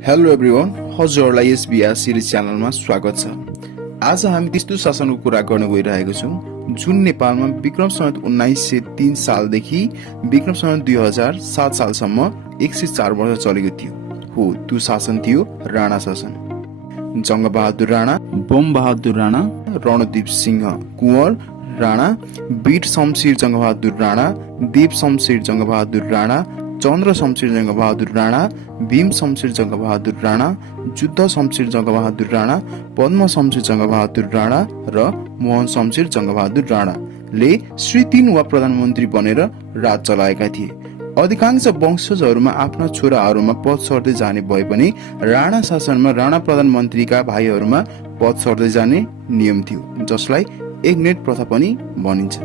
Hello everyone, हजुरहरूलाई यस बिहा series च्यानलमा स्वागत छ। आज हामी त्यस्तो शासनको कुरा गर्न गइरहेको छौँ जुन नेपालमा विक्रम सम्वत 1903 सालदेखि विक्रम सम्वत 2007 सालसम्म 104 वर्ष चलेको थियो। हो, त्यो शासन थियो राणा शासन। जङ्गबहादुर राणा, बम बहादुर राणा, रणदीप सिंह कुँवर राणा, वीर शमशेर जङ्गबहादुर राणा, देव शमशेर जङ्गबहादुर राणा, चन्द्र शमशेर जङ्गबहादुर राणा, भीम शमशेर जङ्गबहादुर राणा, जुद्ध शमशेर जङ्गबहादुर राणा, पद्म शमशेर जङ्गबहादुर राणा र मोहन शमशेर जङ्गबहादुर राणाले श्री 3 वा प्रधानमन्त्री बनेर राज चलाएका थिए। अधिकांश वंशजहरूमा आफ्ना छोराहरूमा पद सर्दै जाने भए पनि राणा शासनमा राणा प्रधानमन्त्रीका भाइहरूमा पद सर्दै जाने नियम थियो, जसलाई एकनेट प्रथा पनि भनिन्छ।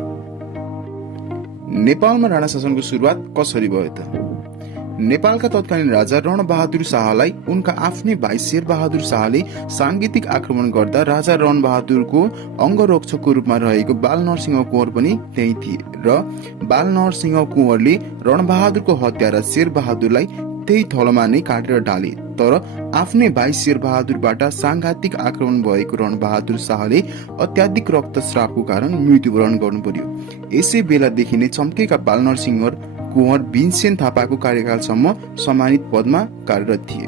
नेपालमा राणा शासनको सुरुवात कसरी भयो त? नेपालका तत्कालीन राजा रणबहादुर शाहलाई उनका आफ्नै भाइ शेरबहादुर शाहले सांगीतिक आक्रमण गर्दा राजा रणबहादुरको अङ्गरक्षकको रूपमा रहेको बालनरसिंह कुँवर पनि त्यही थिए र बालनरसिंह कुँवरले रणबहादुरको हत्यारा शेरबहादुरलाई त्यही थलोमा नै काटेर डाले। तर आफ्नै भाइ शेरबहादुरबाट सांघातिक आक्रमण भएको रणबहादुर शाहले अत्याधिक रक्तस्रावको कारण मृत्युवरण गर्नु पर्यो। यसै बेलादेखि नै चम्केका बालनरसिंह कुँवर भीमसेन थापाको कार्यकालसम्म सम्मानित पदमा कार्यरत थिए।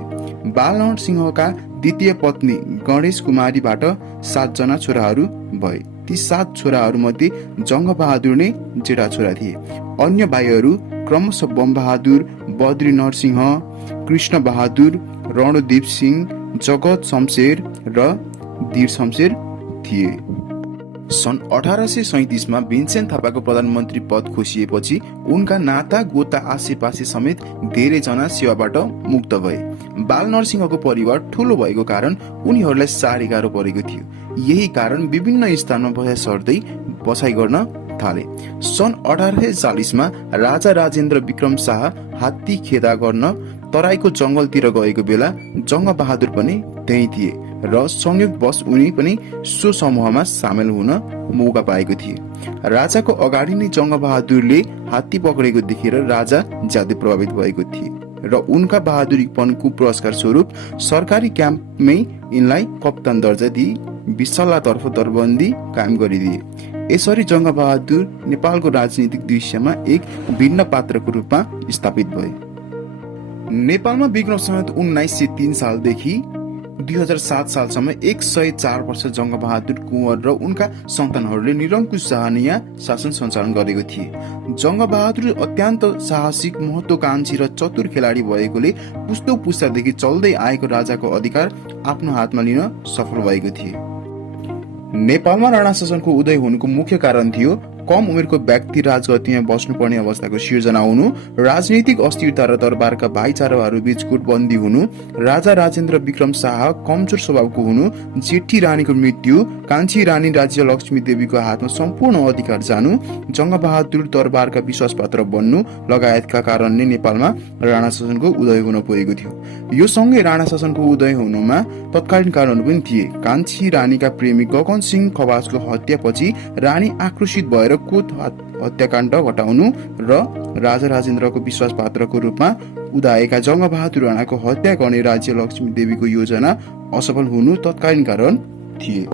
बालनरसिंहका द्वितीय पत्नी गणेश कुमारीबाट 7 जना छोराहरू भए। ती 7 छोराहरूमध्ये जङ्गबहादुर नै जेठा छोरा थिए। अन्य भाइहरू क्रमशः बमबहादुर, बद्री नरसिंह, कृष्ण बहादुर, रणदीप सिंह, जगत शमशेर र धीर शमशेर थिए। सन् 1837 मा भीमसेन थापाको प्रधानमन्त्री पद खोसिएपछि उनका नाता गोता आसेपासे समेत धेरै जना सेवाबाट मुक्त भए। बालनरसिंहको परिवार ठूलो भएको कारण उनीहरूलाई साह्रै गाह्रो परेको थियो। यही कारण विभिन्न स्थानमा बसाइ सर्दै बसाइ गर्न थाले। सन् 1840 मा राजा राजेन्द्र विक्रम शाह हात्ती खेदा गर्न तराईको जंगलतिर गएको बेला जङ्गबहादुर पनि त्यही थिए र संयोगवश उनी पनि सो समूहमा सामेल हुन मौका पाएको थिए। राजाको अगाडि नै जङ्गबहादुरले हात्ती पक्रेको देखेर राजा ज्यादै प्रभावित भएको थिए र उनका बहादुरीपनको पुरस्कार स्वरूप सरकारी क्याम्पमै यिनलाई कप्तान दर्जा दिई 20 सल्लाहतर्फ दरबन्दी कायम गरिदिए। यसरी जङ्गबहादुर नेपालको राजनीतिक दृश्यमा एक भिन्न पात्रको रूपमा स्थापित भए। नेपालमा विक्रम सम्वत 1903 सालदेखि 2007 सालसम्म 104 वर्ष जङ्गबहादुर कुँवर र उनका सन्तानहरूले निरङ्कुश शाहनीय शासन सञ्चालन गरेको थिए। जङ्गबहादुर अत्यन्त साहसिक, महत्त्वाकांक्षी र चतुर खेलाडी भएकोले पुस्तौ पुस्तादेखि चल्दै आएको राजाको अधिकार आफ्नो हातमा लिन सफल भएको थिए। नेपालमा राणा शासनको उदय हुनुको मुख्य कारण थियो कम उमेरको व्यक्ति राजगद्दीमा बस्नुपर्ने अवस्थाको सिर्जना हुनु, राजनैतिक अस्थिरता र दरबारका भाइचाराहरू बीच गुटबन्दी हुनु, राजा राजेन्द्र विक्रम शाह कमजोर स्वभावको हुनु, जेठी रानीको मृत्यु, कान्छी रानी राज्य लक्ष्मी देवीको हातमा सम्पूर्ण अधिकार जानु, जङ्गबहादुर दरबारका विश्वासपात्र बन्नु लगायतका कारणले नेपालमा राणा शासनको उदय हुन पुगेको थियो। यो सँगै राणा शासनको उदय हुनुमा तत्कालीन कारणहरू पनि थिए। कान्छी रानीका प्रेमी गगन सिंह खवासको हत्यापछि रानी आक्रोशित भएर कोत हत्याकाण्ड घटाउनु र राजा राजेन्द्रको विश्वासपात्रको रूपमा उदाएका जङ्गबहादुर राणाको हत्या गर्ने राज्य लक्ष्मी देवीको योजना असफल हुनु तत्कालीन कारण थिए।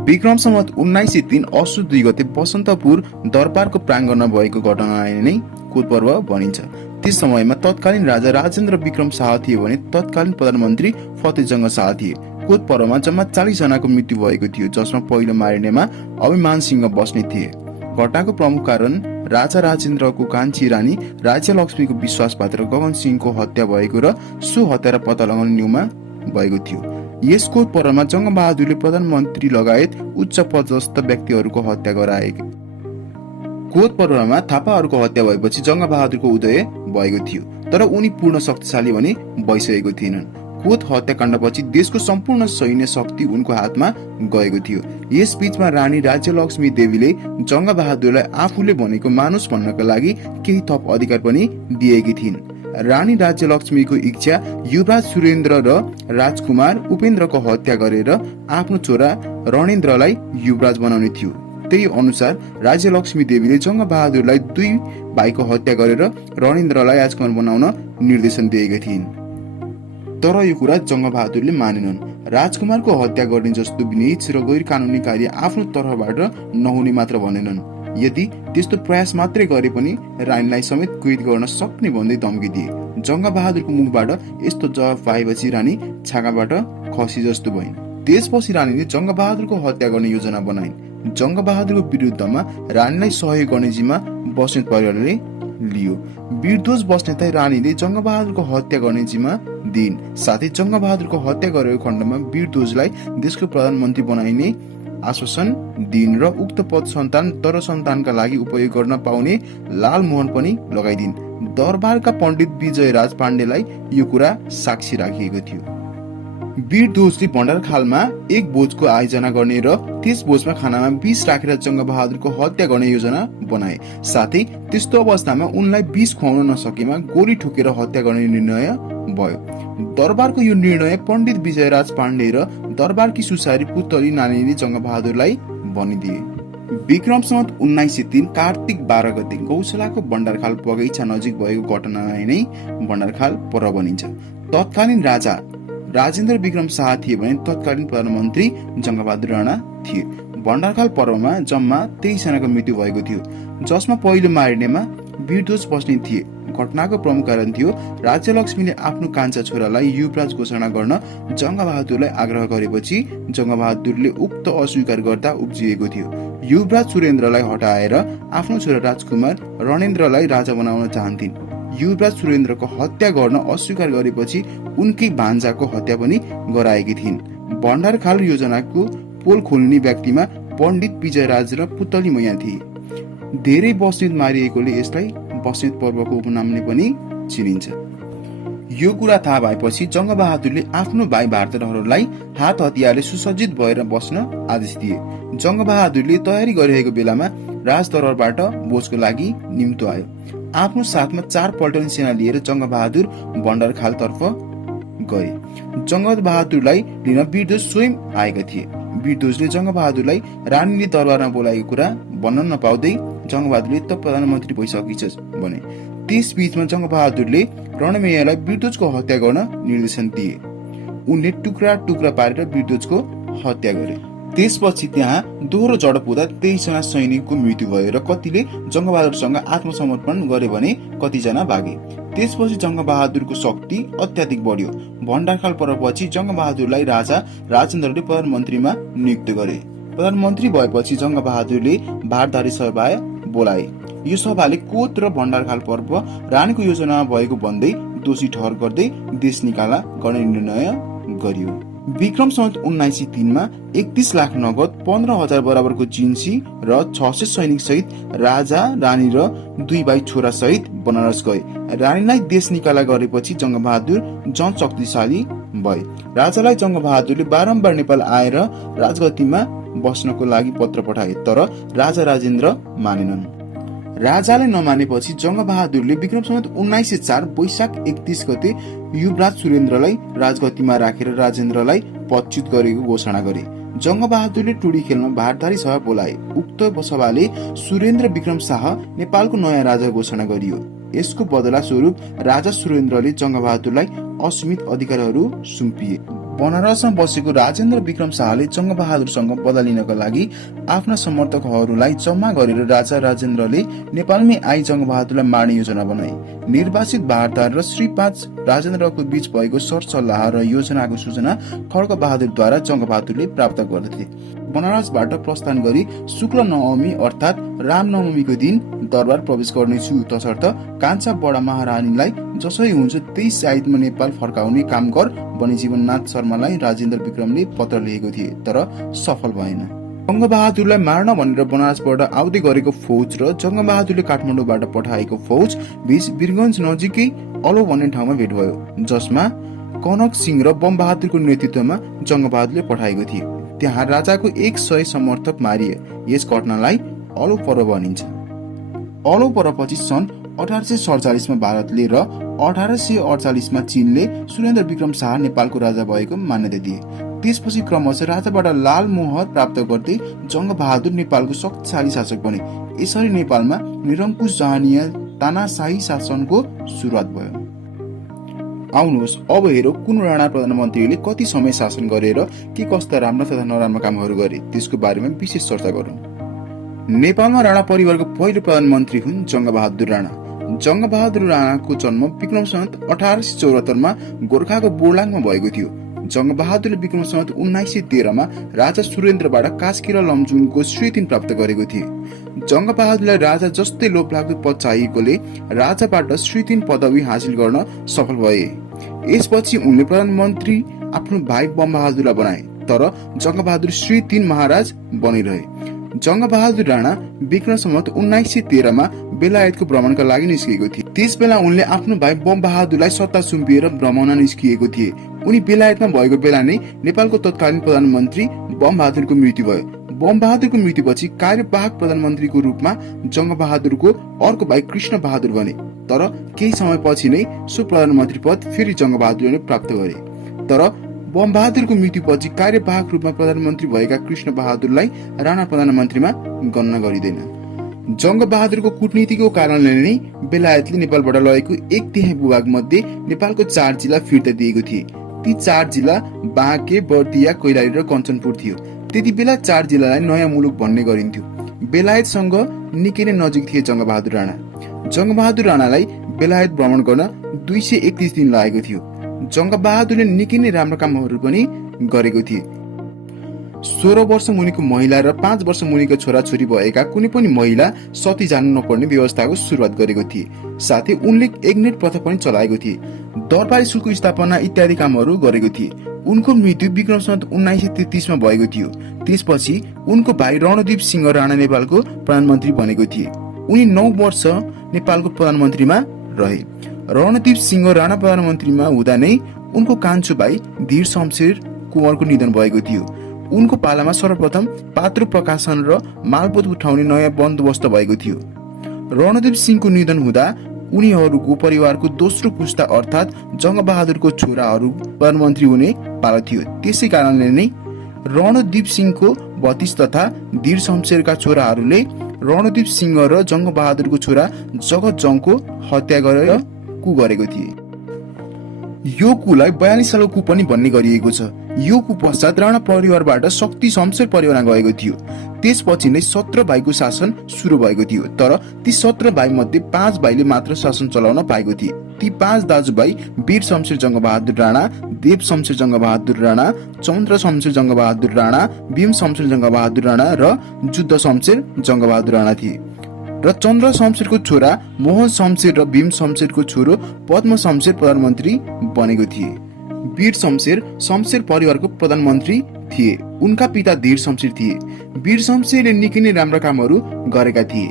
विक्रम सम्वत 1903 असोज 2 गते बसन्तपुर दरबारको प्राङ्गणमा भएको घटनालाई नै कोत पर्व भनिन्छ। त्यस समयमा तत्कालीन राजा राजेन्द्र विक्रम शाह थिए भने तत्कालीन प्रधानमन्त्री फतेजङ्ग शाह थिए। कोत पर्वमा जम्मा 40 जनाको मृत्यु भएको थियो, जसमा पहिलो मारिनेमा अभिमान सिंह बस्नेत थिए। घटनाको प्रमुख कारण राजा राजेन्द्रको कान्छी रानी राज्य लक्ष्मीको विश्वासपात्र गगन सिंहको हत्या भएको र सो हत्यारा पत्ता लगाउने न्युमा भएको थियो। यस कोत पर्वमा जङ्गबहादुरले प्रधानमन्त्री लगायत उच्च पदस्थ व्यक्तिहरूको हत्या गराए। कोत पर्वमा थापाहरूको हत्या भएपछि जङ्गबहादुरको उदय भएको थियो, तर उनी पूर्ण शक्तिशाली भने भइसकेको थिएनन्। कोत हत्याकाण्डपछि देशको सम्पूर्ण सैन्य शक्ति उनको हातमा गएको थियो। यस बीचमा रानी राज्यलक्ष्मी देवीले जङ्गबहादुरलाई आफूले भनेको मानुस भन्नका लागि केही थप अधिकार पनि दिएकी थिइन्। रानी राज्यलक्ष्मीको इच्छा युवराज सुरेन्द्र र राजकुमार उपेन्द्रको हत्या गरेर आफ्नो छोरा रणेन्द्रलाई युवराज बनाउने थियो। त्यही अनुसार राज्यलक्ष्मी देवीले जङ्गबहादुरलाई 2 भाइको हत्या गरेर रणेन्द्रलाई राजकुमार बनाउन निर्देशन दिएकी थिइन्। तर यो कुरा जङ्गबहादुरले मानेनन्। राजकुमारको हत्या गर्ने जस्तो नीच र गैर कानुनी कार्य आफ्नो तर्फबाट नहुने मात्र भनेनन्, यदि त्यस्तो प्रयास मात्रै गरे पनि रानीलाई समेत कैद गर्न सक्ने भन्दै धम्की दिए। जङ्गबहादुरको मुखबाट यस्तो जवाफ पाएपछि रानी छाकाबाट खसी जस्तो भइन्। त्यसपछि रानीले जङ्गबहादुरको हत्या गर्ने योजना बनाइन्। जङ्गबहादुरको विरुद्धमा रानीलाई सहयोग गर्ने जिम्मा बस्नेत परिवारले लियो। वीरध्वज बस्नेतलाई रानीले जङ्गबहादुरको हत्या गर्ने जिम्मा दिइन्। साथै जङ्गबहादुरको हत्या गरेको खण्डमा वीरध्वजलाई देशको प्रधानमन्त्री बनाइने आश्वासन दिइन् र उक्त पद तर सन्तानका लागि उपयोग गर्न पाउने लालमोहन पनि लगाइदिन्। दरबारका पण्डित विजयराज पाण्डेलाई यो कुरा साक्षी राखिएको थियो। वीरध्वजले भण्डारखालमा एक भोजको आयोजना गर्ने र त्यस भोजमा खानामा विष राखेर जङ्गबहादुरको हत्या गर्ने योजना बनाए। साथै त्यस्तो अवस्थामा उनलाई विष खुवाउन नसकेमा गोली ठोकेर हत्या गर्ने निर्णय भयो। दरबारको यो निर्णय पण्डित विजयराज पाण्डे र दरबारकी सुसारी पुतली नानीले जङ्गबहादुरलाई भनिदिए। विक्रम सम्वत 1903 कार्तिक 12 गते गौशालाको भण्डारखाल बगैँचा नजिक भएको घटनालाई नै भण्डारखाल पर्व भनिन्छ। तत्कालीन राजा राजेन्द्र विक्रम शाह थिए भने तत्कालीन प्रधानमन्त्री जङ्गबहादुर राणा थिए। भण्डारखाल पर्वमा जम्मा 23 जनाको मृत्यु भएको थियो, जसमा पहिलो मारिनेमा वीरध्वज बस्नेत थिए। घटनाको प्रमुख कारण थियो राज्यलक्ष्मीले आफ्नो कान्छा छोरालाई युवराज घोषणा गर्न जङ्गबहादुरलाई आग्रह गरेपछि जङ्गबहादुरले उक्त अस्वीकार गर्दा उब्जिएको थियो। युवराज सुरेन्द्रलाई हटाएर आफ्नो छोरा राजकुमार रणेन्द्रलाई राजा बनाउन चाहन्थिन्। युवराज सुरेन्द्रको हत्या गर्न अस्वीकार गरेपछि उनकै भान्जाको हत्या पनि गराएकी थिइन्। भण्डारखाल योजनाको पोल खोल्ने व्यक्तिमा पण्डित विजयराज र पुतली मैया थिए। धेरै बस्नेत मारिएकोले यसलाई बस्नेत पर्वको उपनामले पनि चिनिन्छ। यो कुरा थाहा भएपछि जङ्गबहादुरले आफ्नो भाइ भारतहरूलाई हात हतियारले सुसज्जित भएर बस्न आदेश दिए। जङ्गबहादुरले तयारी गरिरहेको बेलामा राजदरबारबाट भोजको लागि निम्तो आयो। आफ्नो साथमा 4 पल्टन सेना लिएर जङ्गबहादुर भण्डारखालतर्फ गए। जङ्गबहादुरलाई लिन वीरध्वज स्वयं आएका थिए। वीरध्वजले जङ्गबहादुरलाई रानीले दरबारमा बोलाएको कुरा भन्न नपाउँदै जङ्गबहादुरले त प्रधानमन्त्री भइसकिछस् भने। त्यस बीचमा जङ्गबहादुरले रणमेयालाई वीरध्वजको हत्या गर्न निर्देशन दिए। उनले टुक्रा टुक्रा पारेर वीरध्वजको हत्या गरे। त्यसपछि त्यहाँ दोहोरो झडप हुँदा 23 जना सैनिकको मृत्यु भयो र कतिले जङ्गबहादुरसँग आत्मसमर्पण गरे भने कतिजना भागे। त्यसपछि जङ्गबहादुरको शक्ति अत्याधिक बढ्यो। भण्डारखाल पर्वपछि जङ्गबहादुरलाई राजा राजेन्द्रले प्रधानमन्त्रीमा नियुक्त गरे। प्रधानमन्त्री भएपछि जङ्गबहादुरले भारतधारी सभा बोलाए। यो सभाले कोत र भण्डारखाल पर्व रानीको योजनामा भएको भन्दै दोषी ठहर गर्दै देश निकाला गर्ने निर्णय गरियो। विक्रम सम्वत 1903 मा 31 लाख नगद, 15,000 बराबरको जिन्सी र 600 सैनिक सहित राजा रानी र 2 भाइ छोरा सहित बनारस गए। रानीलाई देश निकाला गरेपछि जङ्गबहादुर जनशक्तिशाली भए। राजालाई जङ्गबहादुरले बारम्बार नेपाल आएर राजगद्दीमा बस्नको लागि पत्र पठाए, तर राजा राजेन्द्र मानेनन्। राजाले नमानेपछि जङ्गबहादुरले विक्रम सम्वत 1904 वैशाख 31 गते युवराज सुरेन्द्रलाई राजगद्दीमा राखेर राजेन्द्रलाई पदच्युत गरेको घोषणा गरे। जङ्गबहादुरले टुडी खेलमा भारतधारी सभा बोलाए। उक्त सभाले सुरेन्द्र विक्रम शाह नेपालको नयाँ राजा घोषणा गरियो। यसको बदला स्वरूप राजा सुरेन्द्रले जङ्गबहादुरलाई असीमित अधिकारहरू सुम्पिए। बनारसमा बसेको राजेन्द्र विक्रम शाहले जङ्गबहादुरसँग बदला लिनका लागि आफ्ना समर्थकहरूलाई जम्मा गरेर राजा राजेन्द्रले नेपालमै आई जङ्गबहादुरलाई मार्ने योजना बनाए। निर्वाचित भारतधार र श्री 5 राजेन्द्रको बीच भएको सरसल्लाह र योजनाको सूचना खड्गबहादुरद्वारा जङ्गबहादुरले प्राप्त गर्दथे। बनारसबाट प्रस्थान गरी शुक्ल नवमी अर्थात् रामनवमीको दिन दरबार प्रवेश गर्नेछु, तसर्थ कान्छा बडा महारानीलाई जसरी हुन्छ त्यही साइतमा नेपाल फर्काउने काम गर भनी जीवननाथ शर्मालाई राजेन्द्र विक्रमले पत्र लेखेको थिए, तर सफल भएन। जङ्गबहादुरलाई मार्न भनेर बनारसबाट आउँदै गरेको फौज र जङ्गबहादुरले काठमाडौँबाट पठाएको फौज बीच वीरगञ्ज नजिकै अलो भन्ने ठाउँमा भेट भयो, जसमा कनक सिंह र बमबहादुरको नेतृत्वमा जङ्गबहादुरले पठाएको थिए। त्यहाँ राजाको 100 समर्थक मारिए। यस घटनालाई अलो पर्व भनिन्छ। अलो पर्वपछि सन् 1847 मा भारतले र 1848 मा चीनले सुरेन्द्र विक्रम शाह नेपालको राजा भएको मान्यता दिए। त्यसपछि क्रमशः राजाबाट लाल मोहर प्राप्त गर्दै जङ्गबहादुर नेपालको शक्तिशाली शासक बने। यसरी नेपालमा निरङ्कुश जहानीय तानाशाही शासनको सुरुवात भयो। आउनुहोस् अब हेरौँ कुन राणा प्रधानमन्त्रीले कति समय शासन गरेर के कस्ता राम्रा तथा नराम्रा कामहरू गरे त्यसको बारेमा विशेष चर्चा गरौँ। नेपालमा राणा परिवारको पहिलो प्रधानमन्त्री हुन् जङ्गबहादुर राणा। जङ्गबहादुर राणाको जन्म विक्रम सम्वत 1874 मा गोर्खाको बोर्लाङमा भएको थियो। जङ्गबहादुरले विक्रम सम्वत 1913 मा राजा सुरेन्द्रबाट कास्की र लमजुङको श्रीतिन प्राप्त गरेको थिए। जङ्गबहादुरलाई राजा जस्तै लोभलाग्दो पद चाहिएकोले राजाबाट श्रीतिन पदवी हासिल गर्न सफल भए। यसपछि उनले प्रधानमन्त्री आफ्नो भाइ बमबहादुरलाई बनाए, तर जङ्गबहादुर श्रीतिन महाराज बनिरहे। जङ्गबहादुर राणा विक्रम सम्वत 1913 मा बेलायतको भ्रमणका लागि निस्किएको थिए। त्यसबेला उनले आफ्नो भाइ बमबहादुरलाई सत्ता सुम्पिएर भ्रमण निस्किएको थिए। उनी बेलायतमा भएको बेला नै नेपालको तत्कालीन प्रधानमन्त्री बमबहादुरको मृत्यु भयो। बमबहादुरको मृत्युपछि कार्यवाहक प्रधानमन्त्रीको रूपमा जङ्गबहादुरको अर्को भाइ कृष्ण बहादुर बने, तर केही समयपछि नै सो प्रधानमन्त्री पद फेरि जङ्गबहादुरले प्राप्त गरे। तर बमबहादुरको मृत्युपछि कार्यवाहक रूपमा प्रधानमन्त्री भएका कृष्ण बहादुरलाई राणा प्रधानमन्त्रीमा गणना गरिँदैन। जङ्गबहादुरको कूटनीतिको कारणले नै बेलायतले नेपालबाट लगेको 1/3 भूभाग मध्ये नेपालको 4 जिल्ला फिर्ता दिएको थिए। ती 4 जिल्ला बाँके, बर्दिया, कैलाली र कञ्चनपुर थियो। त्यति बेला 4 जिल्लालाई नयाँ मुलुक भन्ने गरिन्थ्यो। बेलायतसँग निकै नै नजिक थिए जङ्गबहादुर राणा। जङ्गबहादुर राणालाई बेलायत भ्रमण गर्न 231 दिन लागेको थियो। जङ्गबहादुरले निकै नै राम्रो कामहरू पनि गरेको थिए। 16 वर्ष मुनिको महिला र 5 वर्ष मुनिको छोराछोरी भएका कुनै पनि महिला सती जानु नपर्ने व्यवस्थाको सुरुवात गरेको थिए। साथै उनले एग्नेट प्रथा पनि चलाएको थिए। दरबारी स्कुलको स्थापना इत्यादि कामहरू गरेको थिए। उनको मृत्यु विक्रम सम्वत 1933 मा भएको थियो। त्यसपछि उनको भाइ रणदीप सिंह राणा नेपालको प्रधानमन्त्री बनेको थिए। उनी 9 वर्ष नेपालको प्रधानमन्त्रीमा रहे। रणदीप सिंह राणा प्रधानमन्त्रीमा हुँदा नै उनको कान्छो भाइ धीर शमशेर कुँवरको निधन भएको थियो। उनको पालामा सर्वप्रथम पात्रो प्रकाशन र मालपोत उठाउने नयाँ बन्दोबस्त भएको थियो। रणदीप सिंहको निधन हुँदा उनीहरूको परिवारको दोस्रो पुस्ता अर्थात् जङ्गबहादुरको छोराहरू प्रधानमन्त्री हुने पाला थियो। त्यसै कारणले नै रणदीप सिंहको भतिज तथा धीर शमशेरका छोराहरूले रणदीप सिंह र जङ्गबहादुरको छोरा जगतजङको हत्या गरेर कु गरेको थिए। यो कुलाई 42 सालको कु पनि भन्ने गरिएको छ। यो कु पश्चात राणा परिवारबाट शक्ति शमशेर परिवारमा गएको थियो। त्यसपछि नै 17 भाइको शासन सुरु भएको थियो। तर ती 17 भाइ मध्ये 5 भाइले मात्र शासन चलाउन पाएको थिए। ती 5 दाजुभाइ वीर शमशेर जङ्गबहादुर राणा, देव शमशेर जङ्गबहादुर राणा, चन्द्र शमशेर जङ्गबहादुर राणा, भीम शमशेर जङ्गबहादुर राणा र जुद्ध शमशेर जङ्गबहादुर राणा थिए। र चन्द्र शमशेरको छोरा मोहन शमशेर र भीम शमशेरको छोरो पद्म शमशेर प्रधानमन्त्री बनेको थिए। वीर शमशेर शमशेर परिवारको प्रधानमन्त्री थिए। उनका पिता धीर शमशेर थिए। वीर शमशेरले निकै नै राम्रा कामहरू गरेका थिए।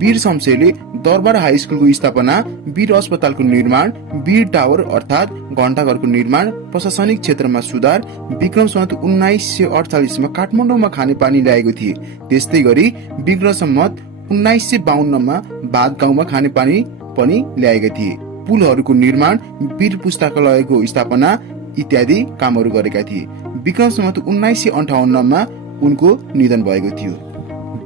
वीर शमशेरले दरबार हाई स्कुलको स्थापना, वीर अस्पतालको निर्माण, वीर टावर अर्थात् घण्टाघरको निर्माण, प्रशासनिक क्षेत्रमा सुधार, विक्रम सम्वत 1948 मा काठमाडौँमा खानेपानी ल्याएको थिए। त्यस्तै गरी विक्रम सम्वत 1952 मा भात गाउँमा खानेपानी पनि ल्याएका थिए। पुलहरूको निर्माण, वीर पुस्तकालयको स्थापना इत्यादि कामहरू गरेका थिए। विक्रम सम्वत 1958 मा उनको निधन भएको थियो।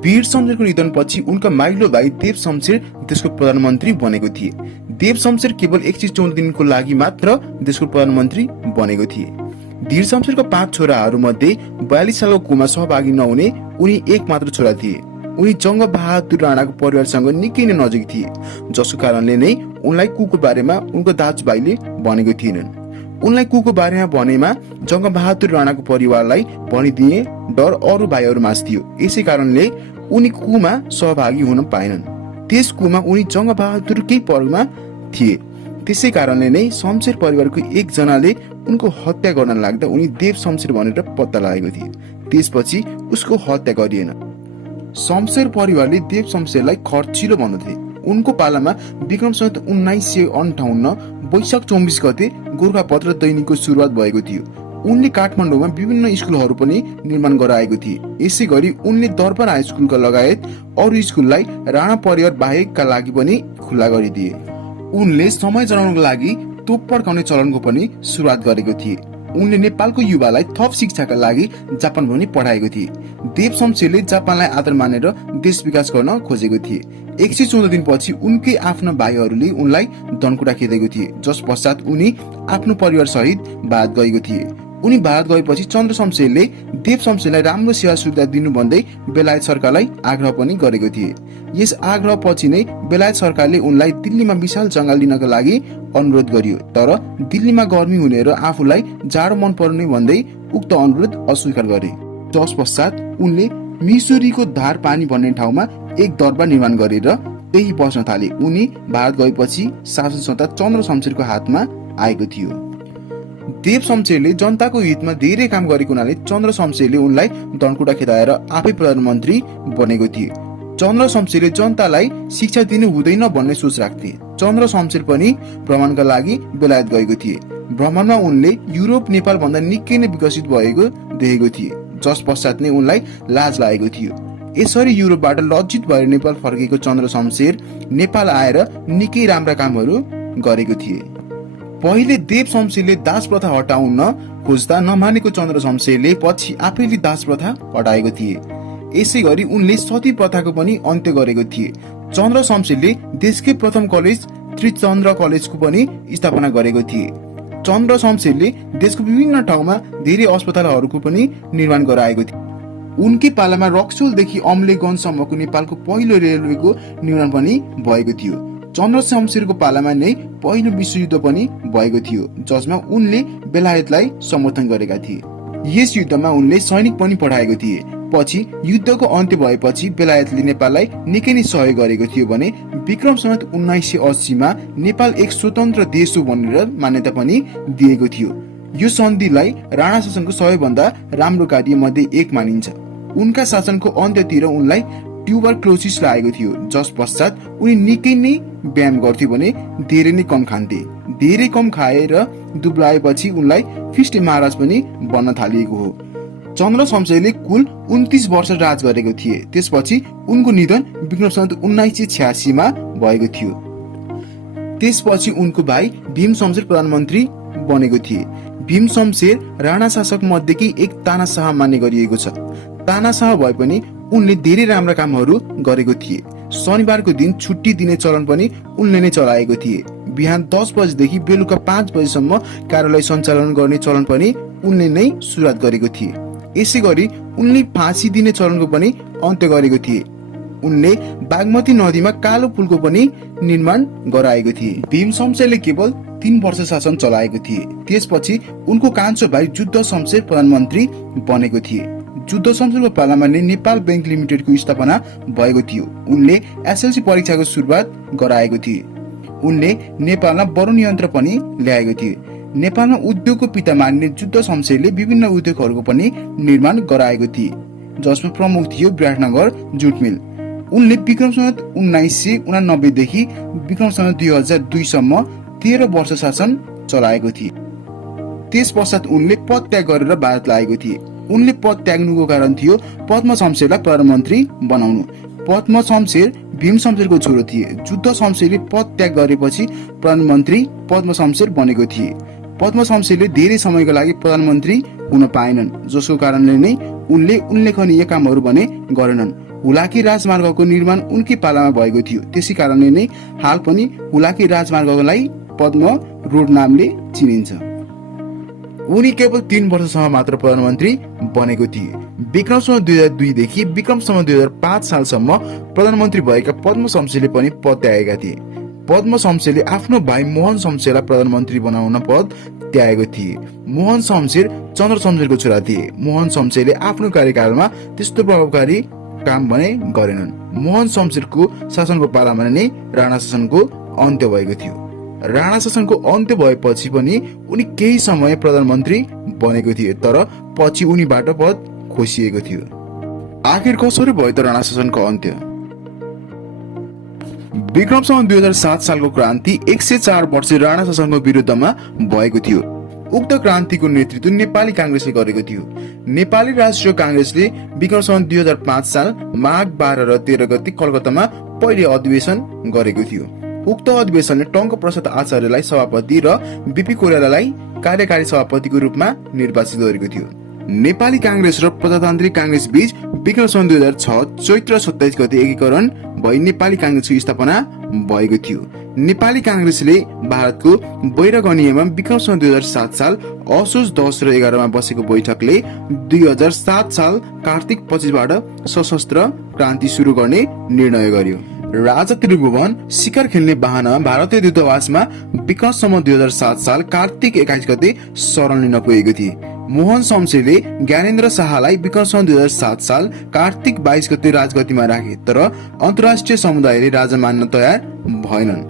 वीर शमशेरको निधनपछि उनका माइलो भाइ देव शमशेर देशको प्रधानमन्त्री बनेको थिए। देव शमशेर केवल 114 दिनको लागि मात्र देशको प्रधानमन्त्री बनेको थिए। धीर शमशेरको 5 छोराहरू मध्ये 42 सालको कुमा सहभागी नहुने उनी एक मात्र छोरा थिए। उनी जङ्गबहादुर राणाको परिवारसँग निकै नै नजिक थिए, जसको कारणले नै उनलाई कुको बारेमा उनको दाजुभाइले भनेको थिएनन्। उनलाई कुको बारेमा भनेमा जङ्गबहादुर राणाको परिवारलाई भनिदिए डर अरू भाइहरूमा थियो। यसै कारणले उनी कुमा सहभागी हुन पाएनन्। त्यस कुमा उनी जङ्गबहादुरकै परिवारमा थिए। त्यसै कारणले नै शमशेर परिवारको एकजनाले उनको हत्या गर्न लाग्दा उनी देव शमशेर भनेर पत्ता लागेको थिए। त्यसपछि उसको हत्या गरिएन। शमशेर परिवारले देव शमशेरलाई खर्चिलो भन्दथे। उनको पालामा विक्रम सम्वत 1958 वैशाख 24 गते गोरखापत्र दैनिकको सुरुवात भएको थियो। उनले काठमाडौँमा विभिन्न स्कुलहरू पनि निर्माण गराएको थिए। यसै गरी उनले दरबार हाई स्कुलका लगायत अरू स्कुललाई राणा परिवार बाहेकका लागि पनि खुला गरिदिए। उनले समय जनाउनको लागि तोप पड्काउने चलनको पनि सुरुवात गरेको थिए। उनले नेपालको युवालाई थप शिक्षाका लागि जापान पनि पठाएको थिए। देव शमशेरले जापानलाई आदर मानेर देश विकास गर्न खोजेको थिए। 114 दिनपछि उनकै आफ्ना भाइहरूले उनलाई धनकुटा खेदेको थिए, जस पश्चात उनी आफ्नो परिवार सहित भारत गएको थिए। उनी भारत गएपछि चन्द्र शमशेरले देव शमशेरलाई राम्रो सेवा सुविधा दिनु भन्दै बेलायत सरकारलाई आग्रह पनि गरेको थिए। यस आग्रह पछि नै बेलायत सरकारले उनलाई दिल्लीमा विशाल जंगल लिनका लागि अनुरोध गरियो, तर दिल्लीमा गर्मी हुने र आफूलाई जाडो मन पर्ने भन्दै उक्त अनुरोध अस्वीकार गरे। जस पश्चात उनले मिसुरीको धार पानी भन्ने ठाउँमा एक दरबार निर्माण गरेर त्यही बस्न थाले। उनी भारत गएपछि शासन सत्ता चन्द्र शमशेरको हातमा आएको थियो। देव शमशेरले जनताको हितमा धेरै काम गरेको हुनाले चन्द्र शमशेरले उनलाई धनकुटा खेदाएर आफै प्रधानमन्त्री बनेको थिए। चन्द्र शमशेरले जनतालाई शिक्षा दिनु हुँदैन भन्ने सोच राख्थे। चन्द्र शमशेर पनि भ्रमणका लागि बेलायत गएको थिए। भ्रमणमा उनले युरोप नेपाल भन्दा निकै नै विकसित भएको देखेको थिए, जस पश्चात नै उनलाई लाज लागेको थियो। यसरी युरोपबाट लज्जित भएर नेपाल फर्केको चन्द्र शमशेर नेपाल आएर निकै राम्रा कामहरू गरेको थिए। पहिले देव शमशेरले दास प्रथा हटाउन खोज्दा नमानेको चन्द्र शमशेरले पछि आफैले दास प्रथा हटाएको थिए। यसै गरी उनले सती प्रथाको पनि अन्त्य गरेको थिए। चन्द्र शमशेरले देशकै प्रथम कलेज त्रिचन्द्र कलेजको पनि स्थापना गरेको थिए। चन्द्र शमशेरले देशको विभिन्न ठाउँमा धेरै अस्पतालहरूको पनि निर्माण गराएको थियो। उनकै पालामा रक्सोलदेखि अम्लेगञ्जसम्मको नेपालको पहिलो रेलवेको निर्माण पनि भएको थियो। चन्द्र शमशेरको पालामा नै पहिलो विश्वयुद्ध पनि भएको थियो, जसमा उनले बेलायतलाई समर्थन गरेका थिए। यस युद्धमा उनले सैनिक पनि पठाएको थिए। पछि युद्धको अन्त्य भएपछि बेलायतले नेपाललाई निकै नै सहयोग गरेको थियो भने विक्रम सम्वत 1980 मा नेपाल एक स्वतन्त्र देश हो भनेर मान्यता पनि दिएको थियो। यो सन्धिलाई राणा शासनको सबैभन्दा राम्रो कार्य मध्ये एक मानिन्छ। उनका शासनको अन्त्यतिर उनलाई ट्युबरक्लोसिस लागेको थियो, जस पश्चात उनी निकै नै व्यायाम गर्थे भने धेरै नै कम खान्थे। धेरै कम खाएर दुब्लाएपछि उनलाई फिस्टे महाराज पनि बन्न थालिएको हो। चन्द्र शमशेरले कुल 29 वर्ष राज गरेको थिए। त्यसपछि उनको निधन विक्रम सम्वत 1986 मा भएको थियो। त्यसपछि उनको भाइ भीम शमशेर प्रधानमन्त्री बनेको थिए। भीम शमशेर राणा शासक मध्येकी एक तानाशाह मान्ने गरिएको छ। तानाशाह भए पनि उनले धेरै राम्रा कामहरू गरेको थिए। शनिबारको दिन छुट्टी दिने चलन पनि उनले नै चलाएको थिए। बिहान 10 बजेदेखि बेलुका 5 बजेसम्म कार्यालय सञ्चालन गर्ने चलन पनि उनले नै सुरुवात गरेको थिए। यसै गरी उनले फाँसी दिने चलनको पनि अन्त्य गरेको थिए। उनले बागमती नदीमा कालो पुलको पनि निर्माण गराएको थिए। भीम शमशेरले केवल 3 वर्ष शासन चलाएको थिए। त्यसपछि उनको कान्छो भाइ जुद्ध शमशेर प्रधानमन्त्री बनेको थिए। जुद्ध शमशेरको पालामा नै नेपाल बैंक लिमिटेडको स्थापना भएको थियो। उनले एसएलसी परीक्षाको सुरुवात गराएको थिए। उनले नेपालमा बरुण यन्त्र पनि ल्याएको थिए। नेपालमा उद्योगको पिता मानिने जुद्ध शमशेरले विभिन्न उद्योगहरूको पनि निर्माण गराएको थिए, जसमा प्रमुख थियो विराटनगर जुट मिल। उनले विक्रम सम्वत 1989 देखि विक्रम सम्वत 2002 सम्म 13 वर्ष शासन चलाएको थिए। त्यस पश्चात उनले पद त्याग गरेर भारत लागेको थिए। उनले पद त्याग्नुको कारण थियो पद्म शमशेरलाई प्रधानमन्त्री बनाउनु। पद्म शमशेर भीम शमशेरको छोरो थिए। जुद्ध शमशेरले पद त्याग गरेपछि प्रधानमन्त्री पद्म शमशेर बनेको थिए। पद्म शमशेरले धेरै समयको लागि प्रधानमन्त्री हुन पाएनन्, जसको कारणले नै उनले उल्लेखनीय कामहरू भने गरेनन्। हुलाकी राजमार्गको निर्माण उनकै पालामा भएको थियो। त्यसै कारणले नै हाल पनि हुलाकी राजमार्गलाई पद्म रोड नामले चिनिन्छ। उनी केवल 3 वर्षसम्म मात्र प्रधानमन्त्री बनेको थिए। विक्रम सम्वत 2002 देखि विक्रम सम्वत 2005 सालसम्म प्रधानमन्त्री भएका पद्म शमशेरले पनि पद त्यागेका थिए। पद्म शमशेरले आफ्नो भाइ मोहन शमशेरलाई प्रधानमन्त्री बनाउन पद त्यागेको थिए। मोहन शमशेर चन्द्र शमशेरको छोरा थिए। मोहन शमशेरले आफ्नो कार्यकालमा त्यस्तो प्रभावकारी काम भने गरेनन्। मोहन शमशेरको शासनको पालामा नै राणा शासनको अन्त्य भएको थियो। राणा शासनको अन्त्य भएपछि पनि उनी केही समय प्रधानमन्त्री बनेको थिए, तर पछि उनीबाट पद खोसिएको थियो। आखिर कसरी भयो त राणा शासनको अन्त्य? विक्रम सम्वत 2007 सालको क्रान्ति 104 वर्ष राणा शासनको विरुद्धमा भएको थियो। उक्त क्रान्तिको नेतृत्व नेपाली कांग्रेसले गरेको थियो। नेपाली राष्ट्रिय कांग्रेसले विक्रम सम्वत 2005 साल माघ 12 र 13 गते कलकत्तामा पहिले अधिवेशन गरेको थियो। उक्त अधिवेशनले टंक प्रसाद आचार्यलाई सभापति र बीपी कोइरालालाई कार्यकारी सभापतिको रूपमा निर्वाचित गरेको थियो। नेपाली कांग्रेस र प्रजातान्त्रिक कांग्रेस बीच विक्रम सन् 2006 चैत्र 27 गते एकीकरण भई नेपाली कांग्रेसको स्थापना भएको थियो। नेपाली कांग्रेसले भारतको बैरगनियामा विक्रम सन् 2007 साल असोज 10 र 11 मा बसेको बैठकले 2007 साल कार्तिक 25 बाट सशस्त्र क्रान्ति सुरु गर्ने निर्णय गर्यो। राजा त्रिभुवन शिकार खेल्ने बाहनामा भारतीय दूतावासमा विक्रमसम्म 2007 साल कार्तिक 21 गते शरण लिन पुगेको थिए। मोहन शमशेरले ज्ञानेन्द्र शाहलाई विक्रम सन् 2007 साल कार्तिक 22 गते राजगद्दीमा राखे, तर अन्तर्राष्ट्रिय समुदायले राजा मान्न तयार भएनन्।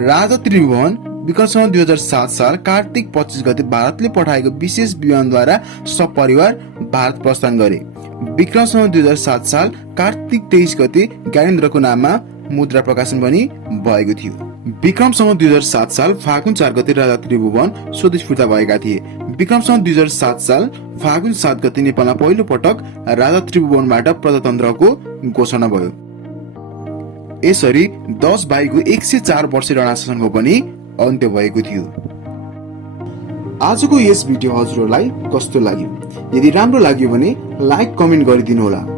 राजा त्रिभुवन विक्रम सन् 2007 साल कार्तिक 25 गते भारतले पठाएको विशेष विमानद्वारा सपरिवार भारत प्रस्थान गरे। विक्रम सन् 2007 साल कार्तिक 23 गते ज्ञानेन्द्रको नाममा मुद्रा प्रकाशन पनि भएको थियो। विक्रम सन् 2007 साल फागुन 4 गते राजा त्रिभुवन स्वदेश फिर्ता भएका थिए। विक्रम सन् 2007 साल फागुन 7 गते नेपालमा पहिलो पटक राजा त्रिभुवनबाट प्रजातन्त्रको घोषणा भयो। यसरी 10 भाइको 104 वर्ष राणा शासनको पनि अन्त्य भएको थियो। आजको यस भिडियो हजुरहरूलाई कस्तो लाग्यो? यदि राम्रो लाग्यो भने लाइक कमेन्ट गरिदिनु होला।